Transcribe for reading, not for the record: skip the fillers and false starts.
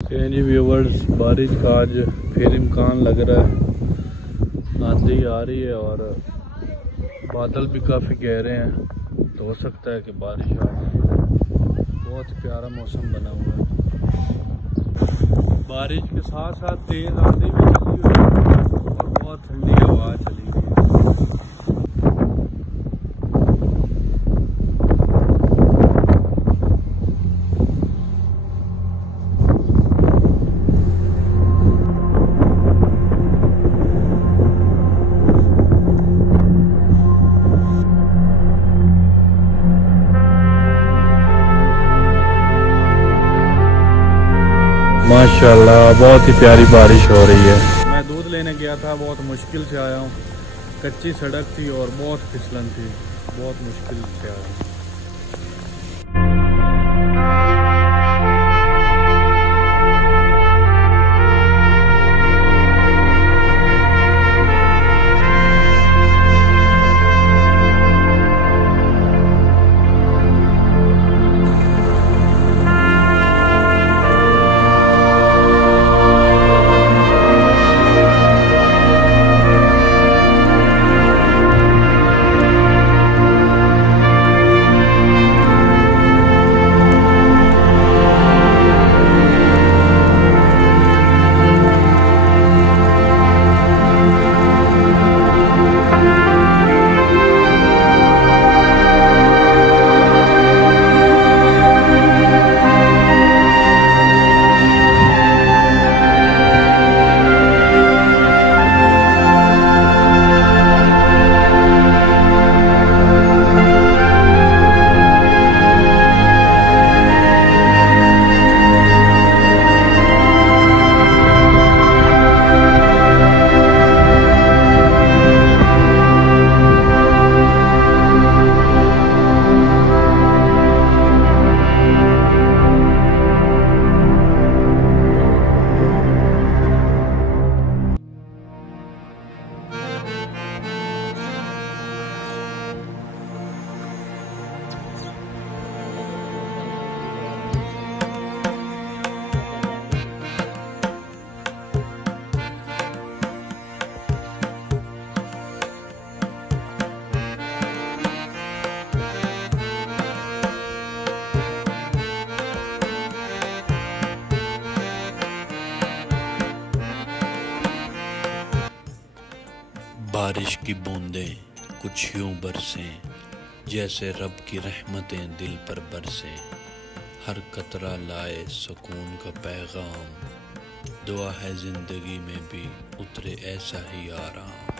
जी viewers, बारिश का आज फिर इम्कान लग रहा है। आंधी आ रही है और बादल भी काफ़ी गहरे हैं, तो हो सकता है कि बारिश आ रही है। बहुत प्यारा मौसम बना हुआ है। बारिश के साथ साथ तेज आंधी भी चली हुई है और बहुत ठंडी हवा चली हुई है। माशाल्लाह, बहुत ही प्यारी बारिश हो रही है। मैं दूध लेने गया था, बहुत मुश्किल से आया हूँ। कच्ची सड़क थी और बहुत फिसलन थी, बहुत मुश्किल से आया हूँ। बारिश की बूंदें कुछ यूं बरसें, जैसे रब की रहमतें दिल पर बरसें। हर कतरा लाए सुकून का पैगाम, दुआ है जिंदगी में भी उतरे ऐसा ही आराम।